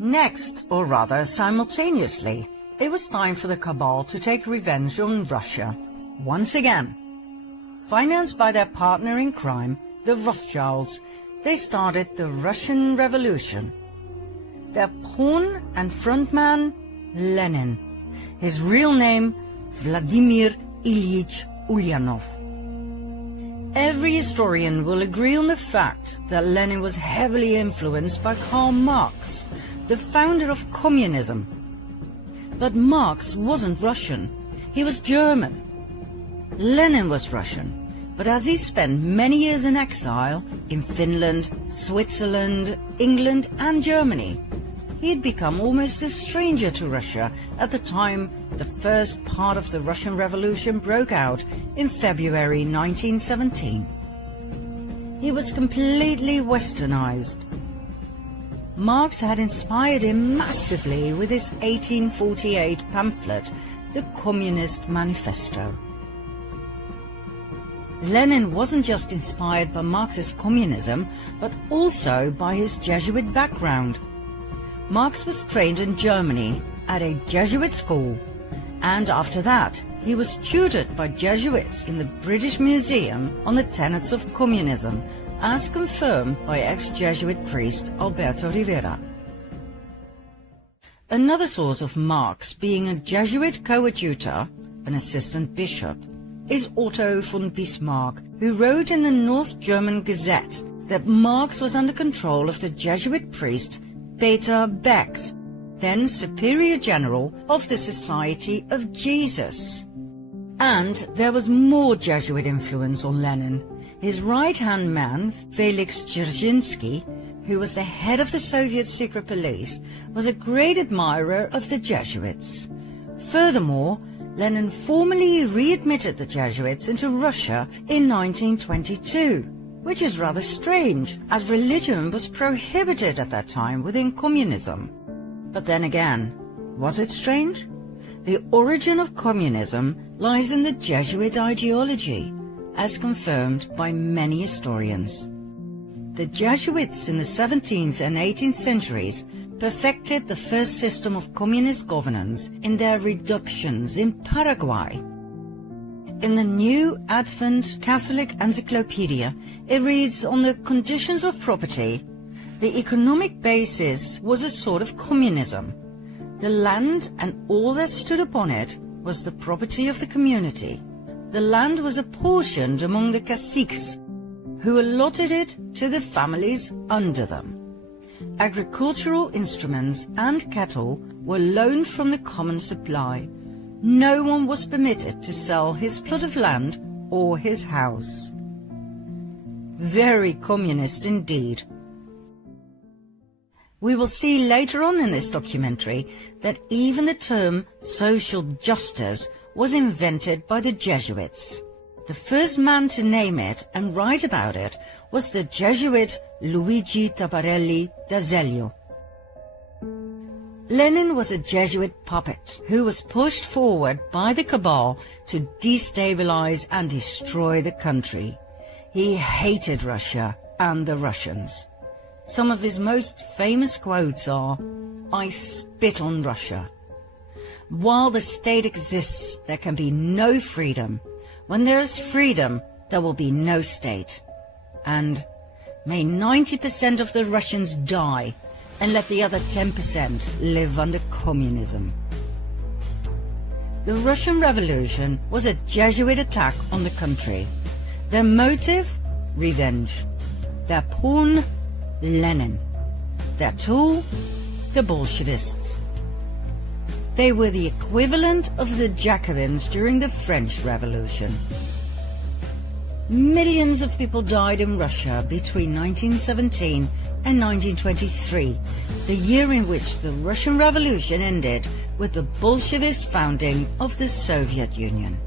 Next, or rather simultaneously, it was time for the Cabal to take revenge on Russia, once again. Financed by their partner in crime, the Rothschilds, they started the Russian Revolution. Their pawn and frontman, Lenin. His real name, Vladimir Ilyich Ulyanov. Every historian will agree on the fact that Lenin was heavily influenced by Karl Marx, the founder of communism. But Marx wasn't Russian, he was German. Lenin was Russian, but as he spent many years in exile in Finland, Switzerland, England and Germany, he had become almost a stranger to Russia at the time the first part of the Russian Revolution broke out in February 1917. He was completely westernized. Marx had inspired him massively with his 1848 pamphlet, the Communist Manifesto. Lenin wasn't just inspired by Marxist communism, but also by his Jesuit background. Marx was trained in Germany at a Jesuit school, and after that he was tutored by Jesuits in the British Museum on the tenets of communism, as confirmed by ex-Jesuit priest Alberto Rivera. Another source of Marx being a Jesuit coadjutor, an assistant bishop, is Otto von Bismarck, who wrote in the North German Gazette that Marx was under control of the Jesuit priest Peter Becks, then Superior General of the Society of Jesus. And there was more Jesuit influence on Lenin. His right-hand man, Felix Dzerzhinsky, who was the head of the Soviet secret police, was a great admirer of the Jesuits. Furthermore, Lenin formally readmitted the Jesuits into Russia in 1922, which is rather strange, as religion was prohibited at that time within communism. But then again, was it strange? The origin of communism lies in the Jesuit ideology, as confirmed by many historians. The Jesuits in the 17th and 18th centuries perfected the first system of communist governance in their reductions in Paraguay. In the New Advent Catholic Encyclopedia, it reads, on the conditions of property, the economic basis was a sort of communism. The land and all that stood upon it was the property of the community. The land was apportioned among the caciques, who allotted it to the families under them. Agricultural instruments and cattle were loaned from the common supply. No one was permitted to sell his plot of land or his house. Very communist indeed. We will see later on in this documentary that even the term social justice was invented by the Jesuits. The first man to name it and write about it was the Jesuit Luigi Tabarelli d'Azeglio. Lenin was a Jesuit puppet who was pushed forward by the Cabal to destabilize and destroy the country. He hated Russia and the Russians. Some of his most famous quotes are, "I spit on Russia. While the state exists, there can be no freedom. When there is freedom, there will be no state." And, "May 90% of the Russians die, and let the other 10% live under communism." The Russian Revolution was a Jesuit attack on the country. Their motive? Revenge. Their pawn? Lenin. Their tool? The Bolshevists. They were the equivalent of the Jacobins during the French Revolution. Millions of people died in Russia between 1917 and 1923, the year in which the Russian Revolution ended with the Bolshevist founding of the Soviet Union.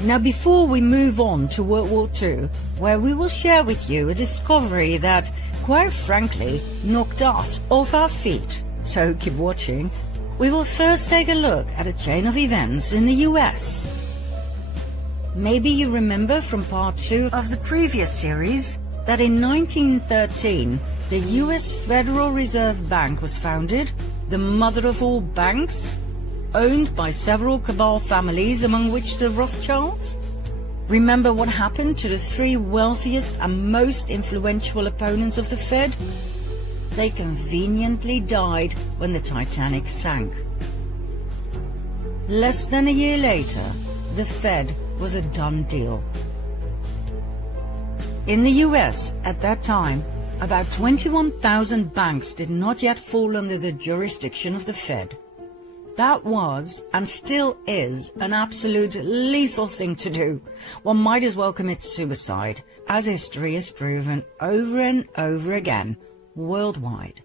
Now, before we move on to World War II, where we will share with you a discovery that, quite frankly, knocked us off our feet, so keep watching, we will first take a look at a chain of events in the US. Maybe you remember from part 2 of the previous series, that in 1913 the US Federal Reserve Bank was founded, the mother of all banks, owned by several Cabal families, among which the Rothschilds? Remember what happened to the three wealthiest and most influential opponents of the Fed? They conveniently died when the Titanic sank. Less than a year later, the Fed was a done deal. In the US at that time, about 21,000 banks did not yet fall under the jurisdiction of the Fed. That was, and still is, an absolute lethal thing to do. One might as well commit suicide, as history has proven over and over again, worldwide.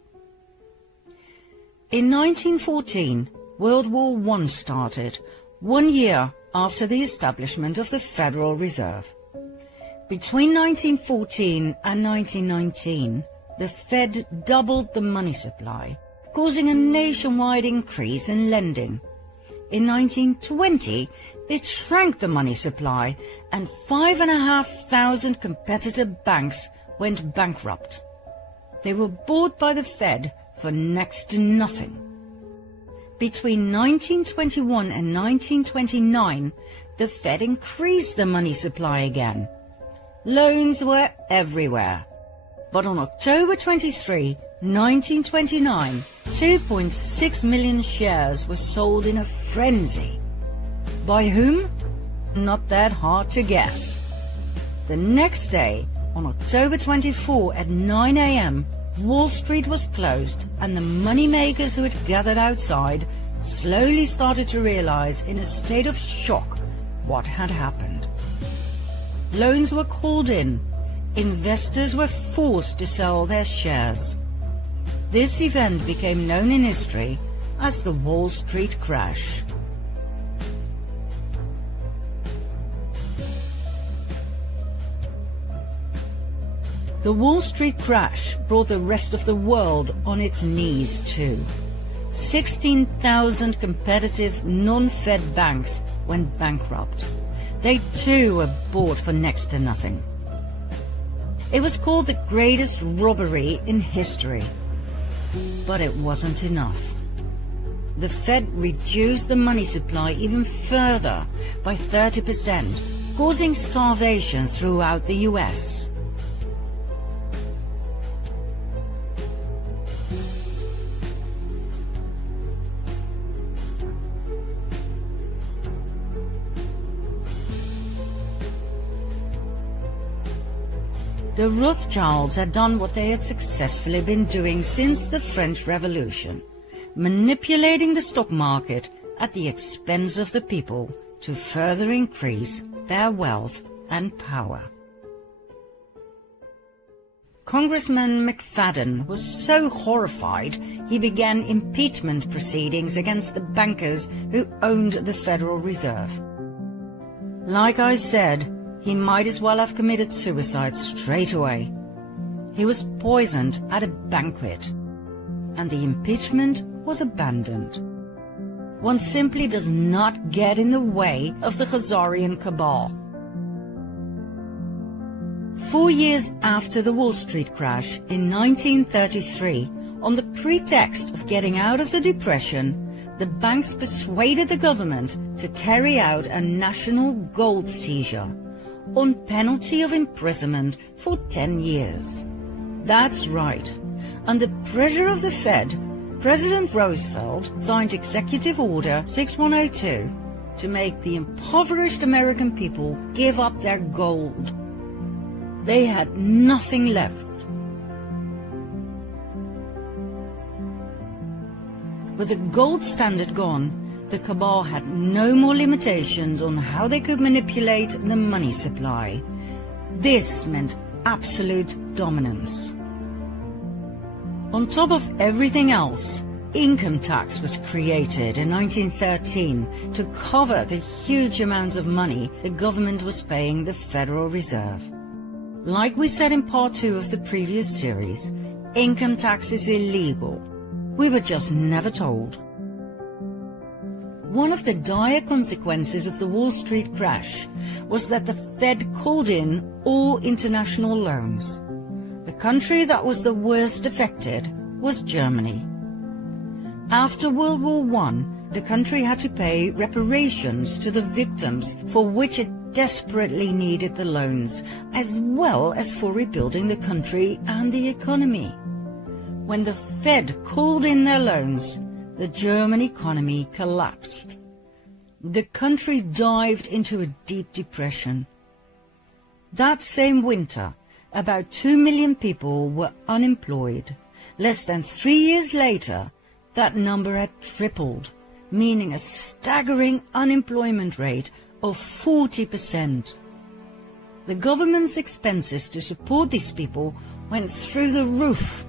In 1914, World War I started, 1 year after the establishment of the Federal Reserve. Between 1914 and 1919, the Fed doubled the money supply, causing a nationwide increase in lending. In 1920, it shrank the money supply, and 5,500 competitor banks went bankrupt. They were bought by the Fed for next to nothing. Between 1921 and 1929, the Fed increased the money supply again. Loans were everywhere. But on October 23, 1929, 2.6 million shares were sold in a frenzy. By whom? Not that hard to guess. The next day, on October 24 at 9 a.m., Wall Street was closed, and the moneymakers who had gathered outside slowly started to realize in a state of shock what had happened. Loans were called in. Investors were forced to sell their shares. This event became known in history as the Wall Street crash. The Wall Street crash brought the rest of the world on its knees too. 16,000 competitive non-Fed banks went bankrupt. They too were bought for next to nothing. It was called the greatest robbery in history. But it wasn't enough. The Fed reduced the money supply even further by 30%, causing starvation throughout the US. The Rothschilds had done what they had successfully been doing since the French Revolution, manipulating the stock market at the expense of the people to further increase their wealth and power. Congressman McFadden was so horrified he began impeachment proceedings against the bankers who owned the Federal Reserve. Like I said, he might as well have committed suicide straight away. He was poisoned at a banquet, and the impeachment was abandoned. One simply does not get in the way of the Khazarian cabal. 4 years after the Wall Street crash in 1933, on the pretext of getting out of the Depression, the banks persuaded the government to carry out a national gold seizure on penalty of imprisonment for 10 years. That's right. Under pressure of the Fed, President Rothschild signed Executive Order 6102 to make the impoverished American people give up their gold. They had nothing left. With the gold standard gone, the cabal had no more limitations on how they could manipulate the money supply. This meant absolute dominance. On top of everything else, income tax was created in 1913 to cover the huge amounts of money the government was paying the Federal Reserve. Like we said in part 2 of the previous series, income tax is illegal. We were just never told. One of the dire consequences of the Wall Street crash was that the Fed called in all international loans. The country that was the worst affected was Germany. After World War I, the country had to pay reparations to the victims, for which it desperately needed the loans, as well as for rebuilding the country and the economy. When the Fed called in their loans, the German economy collapsed. The country dived into a deep depression. That same winter, about 2 million people were unemployed. Less than 3 years later, that number had tripled, meaning a staggering unemployment rate of 40%. The government's expenses to support these people went through the roof.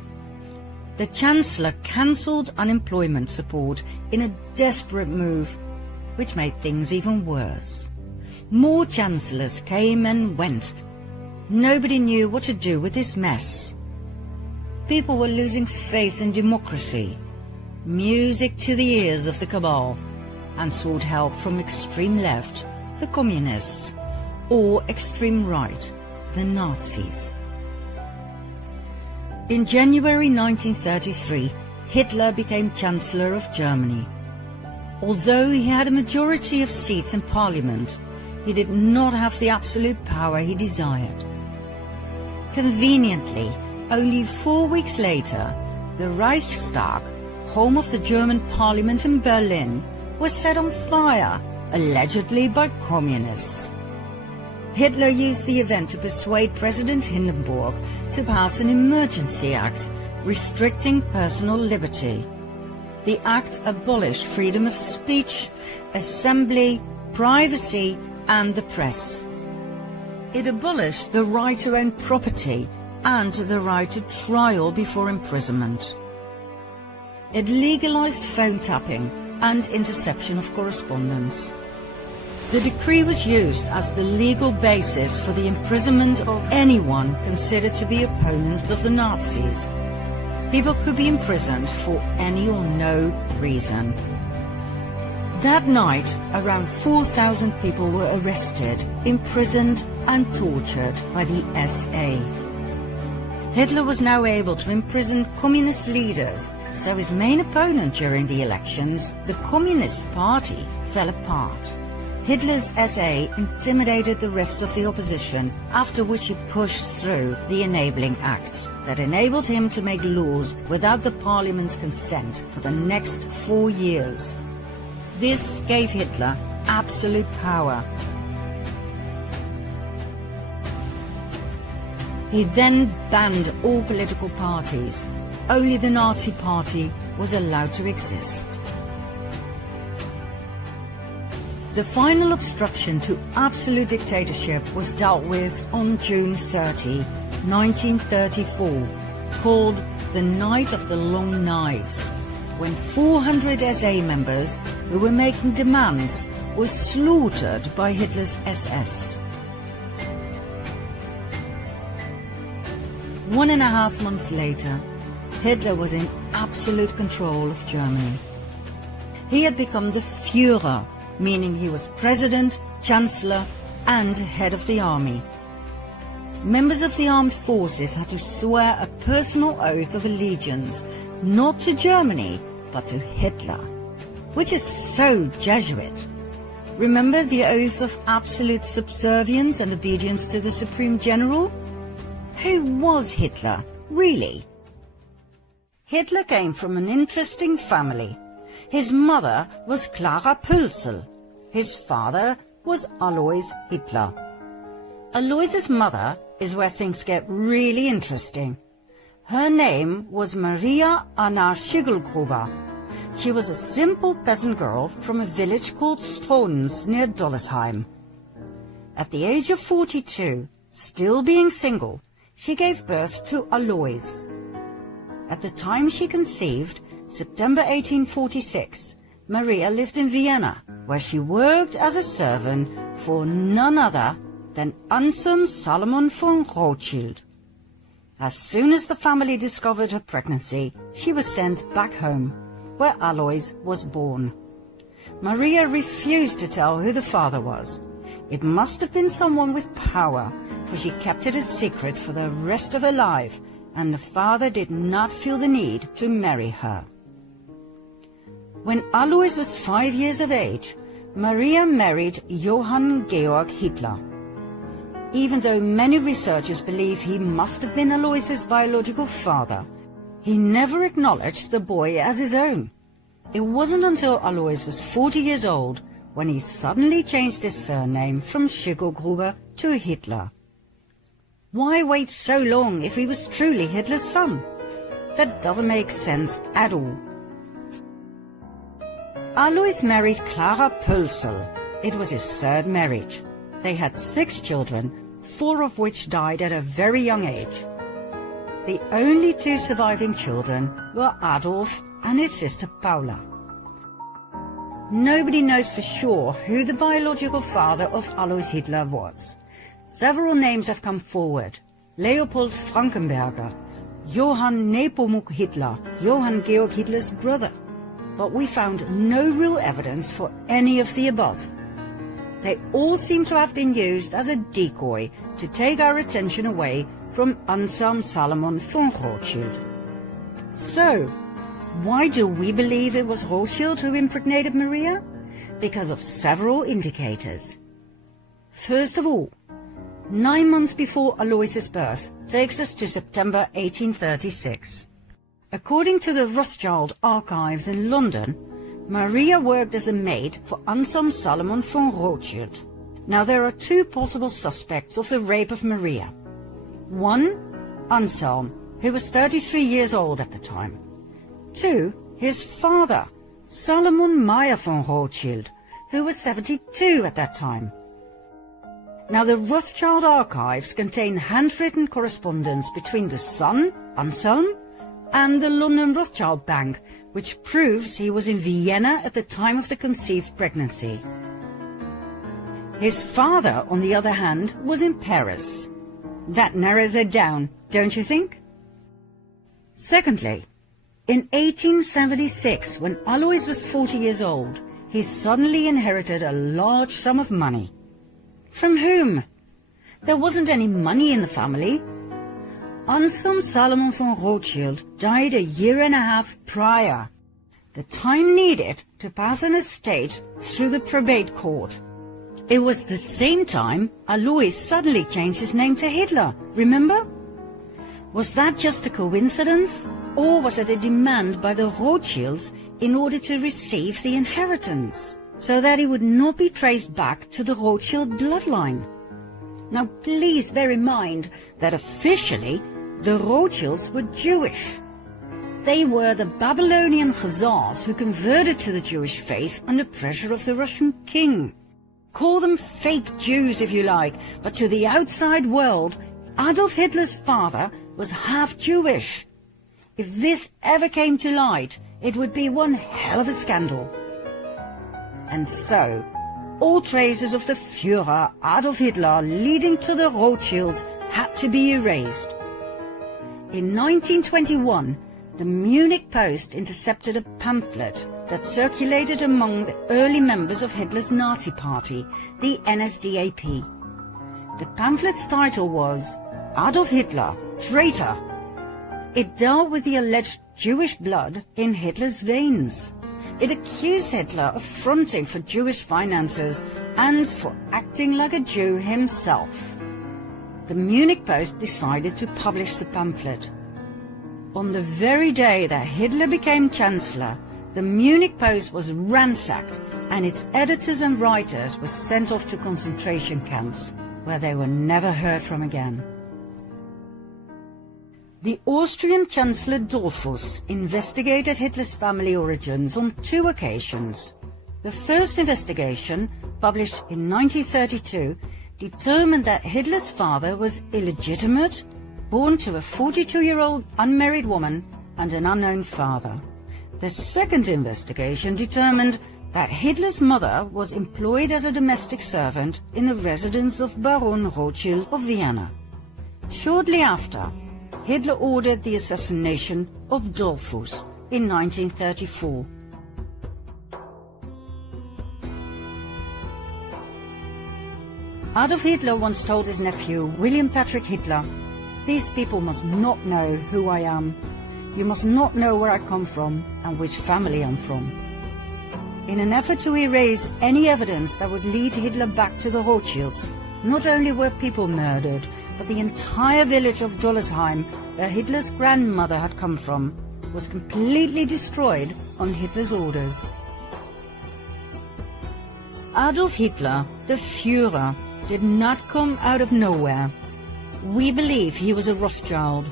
The Chancellor cancelled unemployment support in a desperate move, which made things even worse. More chancellors came and went. Nobody knew what to do with this mess. People were losing faith in democracy, music to the ears of the Cabal, and sought help from extreme left, the communists, or extreme right, the Nazis. In January 1933, Hitler became Chancellor of Germany. Although he had a majority of seats in Parliament, he did not have the absolute power he desired. Conveniently, only 4 weeks later, the Reichstag, home of the German Parliament in Berlin, was set on fire, allegedly by communists. Hitler used the event to persuade President Hindenburg to pass an emergency act restricting personal liberty. The act abolished freedom of speech, assembly, privacy, and the press. It abolished the right to own property and the right to trial before imprisonment. It legalized phone tapping and interception of correspondence. The decree was used as the legal basis for the imprisonment of anyone considered to be opponents of the Nazis. People could be imprisoned for any or no reason. That night, around 4,000 people were arrested, imprisoned and tortured by the SA. Hitler was now able to imprison communist leaders, so his main opponent during the elections, the Communist Party, fell apart. Hitler's SA intimidated the rest of the opposition, after which he pushed through the Enabling Act that enabled him to make laws without the parliament's consent for the next 4 years. This gave Hitler absolute power. He then banned all political parties. Only the Nazi Party was allowed to exist. The final obstruction to absolute dictatorship was dealt with on June 30, 1934, called the Night of the Long Knives, when 400 SA members who were making demands were slaughtered by Hitler's SS. 1.5 months later, Hitler was in absolute control of Germany. He had become the Führer, meaning he was president, chancellor, and head of the army. Members of the armed forces had to swear a personal oath of allegiance, not to Germany, but to Hitler, which is so Jesuit. Remember the oath of absolute subservience and obedience to the Supreme General? Who was Hitler, really? Hitler came from an interesting family. His mother was Clara Pölzl. His father was Alois Hitler. Alois's mother is where things get really interesting. Her name was Maria Anna Schiggelgruber. She was a simple peasant girl from a village called Strons near Dollersheim. At the age of 42, still being single, she gave birth to Alois. At the time she conceived, September 1846, Maria lived in Vienna, where she worked as a servant for none other than Anselm Salomon von Rothschild. As soon as the family discovered her pregnancy, she was sent back home, where Alois was born. Maria refused to tell who the father was. It must have been someone with power, for she kept it a secret for the rest of her life, and the father did not feel the need to marry her. When Alois was 5 years of age, Maria married Johann Georg Hitler. Even though many researchers believe he must have been Alois's biological father, he never acknowledged the boy as his own. It wasn't until Alois was 40 years old when he suddenly changed his surname from Schicklgruber to Hitler. Why wait so long if he was truly Hitler's son? That doesn't make sense at all. Alois married Clara Pölsel. It was his third marriage. They had 6 children, 4 of which died at a very young age. The only 2 surviving children were Adolf and his sister Paula. Nobody knows for sure who the biological father of Alois Hitler was. Several names have come forward: Leopold Frankenberger, Johann Nepomuk Hitler, Johann Georg Hitler's brother. But we found no real evidence for any of the above. They all seem to have been used as a decoy to take our attention away from Anselm Salomon von Rothschild. So, why do we believe it was Rothschild who impregnated Maria? Because of several indicators. First of all, 9 months before Alois's birth takes us to September 1836. According to the Rothschild archives in London, Maria worked as a maid for Anselm Salomon von Rothschild. Now there are 2 possible suspects of the rape of Maria. 1, Anselm, who was 33 years old at the time. 2, his father, Salomon Meyer von Rothschild, who was 72 at that time. Now the Rothschild archives contain handwritten correspondence between the son, Anselm, and the London Rothschild Bank, which proves he was in Vienna at the time of the conceived pregnancy. His father, on the other hand, was in Paris. That narrows it down, don't you think? Secondly, in 1876, when Alois was 40 years old, he suddenly inherited a large sum of money. From whom? There wasn't any money in the family. Anselm Salomon von Rothschild died a year and a half prior, the time needed to pass an estate through the probate court. It was the same time Alois suddenly changed his name to Hitler, remember? Was that just a coincidence, or was it a demand by the Rothschilds in order to receive the inheritance, so that he would not be traced back to the Rothschild bloodline? Now please bear in mind that officially the Rothschilds were Jewish. They were the Babylonian Khazars who converted to the Jewish faith under pressure of the Russian king. Call them fake Jews if you like, but to the outside world, Adolf Hitler's father was half Jewish. If this ever came to light, it would be one hell of a scandal. And so, all traces of the Führer Adolf Hitler leading to the Rothschilds had to be erased. In 1921, the Munich Post intercepted a pamphlet that circulated among the early members of Hitler's Nazi party, the NSDAP. The pamphlet's title was Adolf Hitler, Traitor. It dealt with the alleged Jewish blood in Hitler's veins. It accused Hitler of fronting for Jewish finances and for acting like a Jew himself. The Munich Post decided to publish the pamphlet. On the very day that Hitler became Chancellor, the Munich Post was ransacked and its editors and writers were sent off to concentration camps, where they were never heard from again. The Austrian Chancellor Dollfuss investigated Hitler's family origins on 2 occasions. The first investigation, published in 1932, determined that Hitler's father was illegitimate, born to a 42-year-old unmarried woman and an unknown father. The second investigation determined that Hitler's mother was employed as a domestic servant in the residence of Baron Rothschild of Vienna. Shortly after, Hitler ordered the assassination of Dollfuss in 1934. Adolf Hitler once told his nephew, William Patrick Hitler, These people must not know who I am. You must not know where I come from and which family I'm from. In an effort to erase any evidence that would lead Hitler back to the Rothschilds, not only were people murdered, but the entire village of Dollersheim, where Hitler's grandmother had come from, was completely destroyed on Hitler's orders. Adolf Hitler, the Führer, did not come out of nowhere. We believe he was a Rothschild,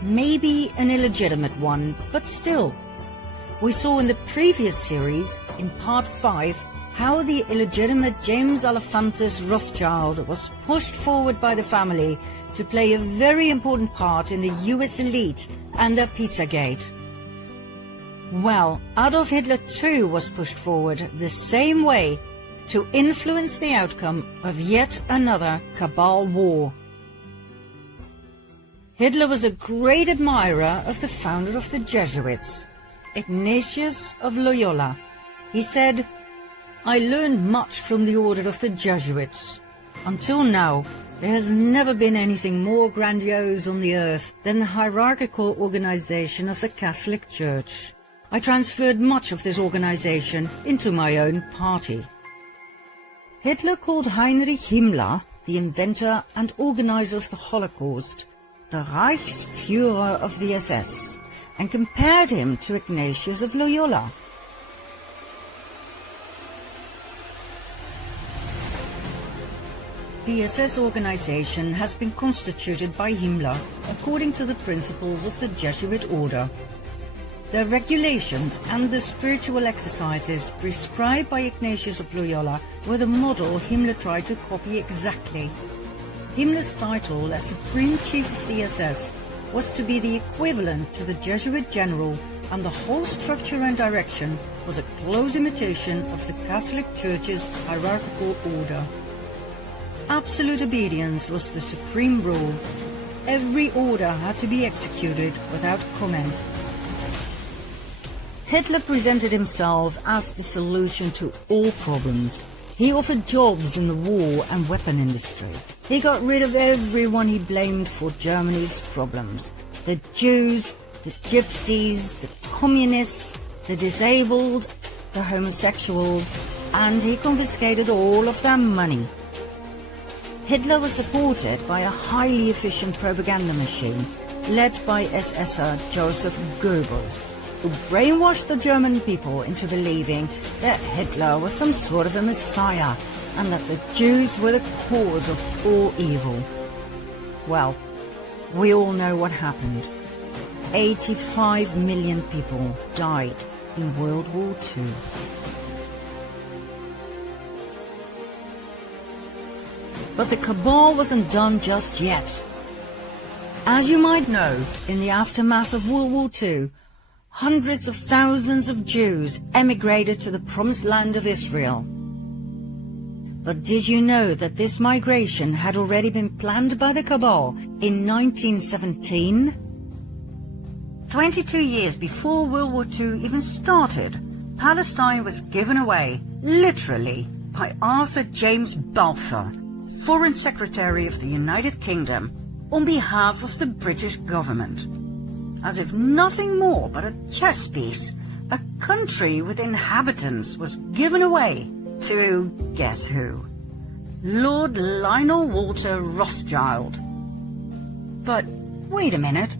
maybe an illegitimate one, but still. We saw in the previous series, in part 5, how the illegitimate James Alefantis Rothschild was pushed forward by the family to play a very important part in the US elite and their Pizzagate. Well, Adolf Hitler too was pushed forward the same way to influence the outcome of yet another Cabal war. Hitler was a great admirer of the founder of the Jesuits, Ignatius of Loyola. He said, "I learned much from the order of the Jesuits. Until now, there has never been anything more grandiose on the earth than the hierarchical organization of the Catholic Church. I transferred much of this organization into my own party." Hitler called Heinrich Himmler, the inventor and organizer of the Holocaust, the Reichsführer of the SS, and compared him to Ignatius of Loyola. The SS organization has been constituted by Himmler according to the principles of the Jesuit order. The regulations and the spiritual exercises prescribed by Ignatius of Loyola were the model Himmler tried to copy exactly. Himmler's title as Supreme Chief of the SS was to be the equivalent to the Jesuit general, and the whole structure and direction was a close imitation of the Catholic Church's hierarchical order. Absolute obedience was the supreme rule. Every order had to be executed without comment. Hitler presented himself as the solution to all problems. He offered jobs in the war and weapon industry. He got rid of everyone he blamed for Germany's problems. The Jews, the Gypsies, the Communists, the disabled, the homosexuals, and he confiscated all of their money. Hitler was supported by a highly efficient propaganda machine led by SSer Joseph Goebbels, who brainwashed the German people into believing that Hitler was some sort of a messiah and that the Jews were the cause of all evil. Well, we all know what happened. 85 million people died in World War II. But the Cabal wasn't done just yet. As you might know, in the aftermath of World War II, hundreds of thousands of Jews emigrated to the promised land of Israel. But did you know that this migration had already been planned by the Cabal in 1917? 22 years before World War II even started, Palestine was given away, literally, by Arthur James Balfour, Foreign Secretary of the United Kingdom, on behalf of the British government. As if nothing more but a chess piece, a country with inhabitants was given away to, guess who? Lord Lionel Walter Rothschild. But wait a minute,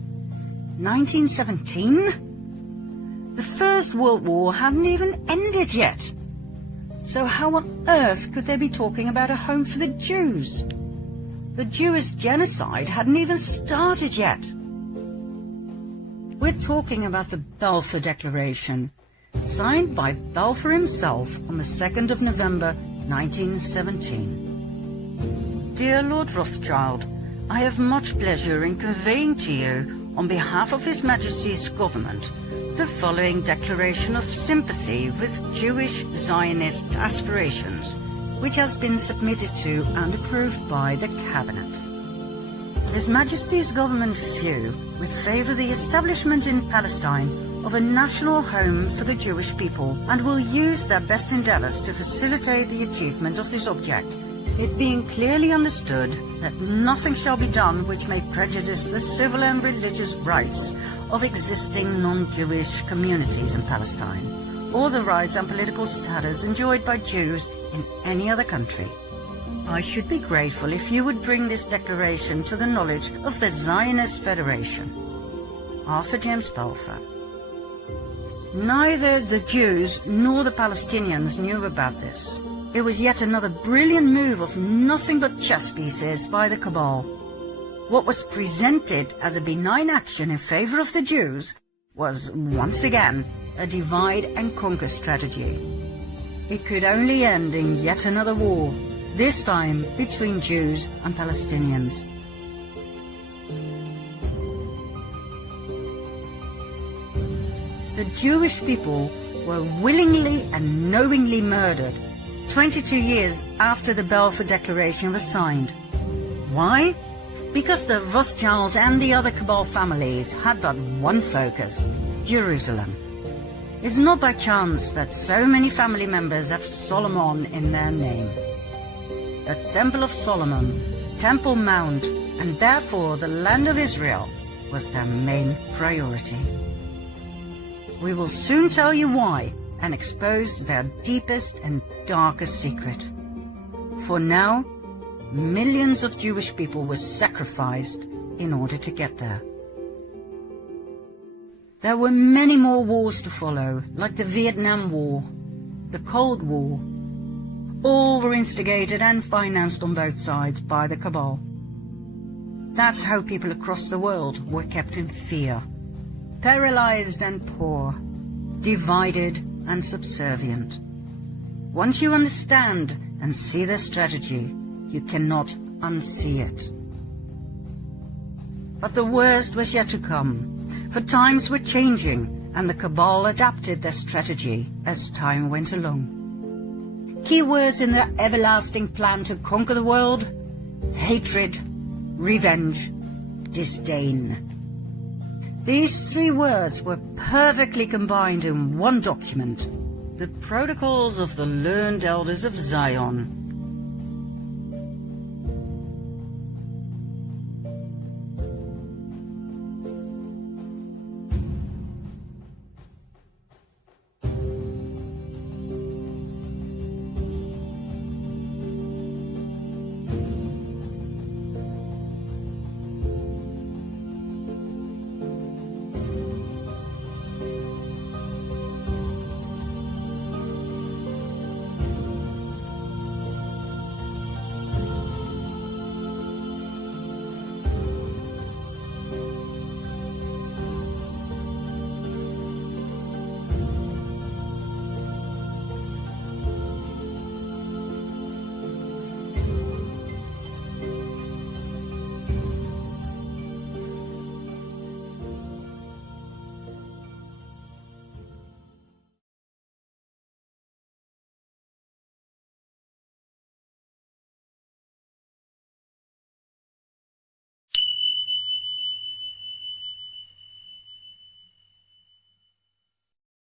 1917? The First World War hadn't even ended yet. So how on earth could they be talking about a home for the Jews? The Jewish genocide hadn't even started yet. We're talking about the Balfour Declaration, signed by Balfour himself on the 2nd of November 1917. Dear Lord Rothschild, I have much pleasure in conveying to you, on behalf of His Majesty's government, the following declaration of sympathy with Jewish Zionist aspirations, which has been submitted to and approved by the Cabinet. His Majesty's government view with favour the establishment in Palestine of a national home for the Jewish people and will use their best endeavours to facilitate the achievement of this object It being clearly understood that nothing shall be done which may prejudice the civil and religious rights of existing non-Jewish communities in Palestine, or the rights and political status enjoyed by Jews in any other country. I should be grateful if you would bring this declaration to the knowledge of the Zionist Federation. Arthur James Balfour. Neither the Jews nor the Palestinians knew about this. It was yet another brilliant move of nothing but chess pieces by the Cabal. What was presented as a benign action in favor of the Jews was, once again, a divide-and-conquer strategy. It could only end in yet another war, this time between Jews and Palestinians. The Jewish people were willingly and knowingly murdered 22 years after the Balfour Declaration was signed. Why? Because the Rothschilds and the other Cabal families had but one focus: Jerusalem. It's not by chance that so many family members have Solomon in their name. The Temple of Solomon, Temple Mount, and therefore the land of Israel was their main priority. We will soon tell you why and expose their deepest and darkest secret. For now, millions of Jewish people were sacrificed in order to get there. There were many more wars to follow, like the Vietnam War, the Cold War. All were instigated and financed on both sides by the Cabal. That's how people across the world were kept in fear, paralyzed and poor, divided and subservient. Once you understand and see their strategy, you cannot unsee it. But the worst was yet to come, for times were changing and the Cabal adapted their strategy as time went along. Key words in their everlasting plan to conquer the world: hatred, revenge, disdain. These three words were perfectly combined in one document, the Protocols of the Learned Elders of Zion,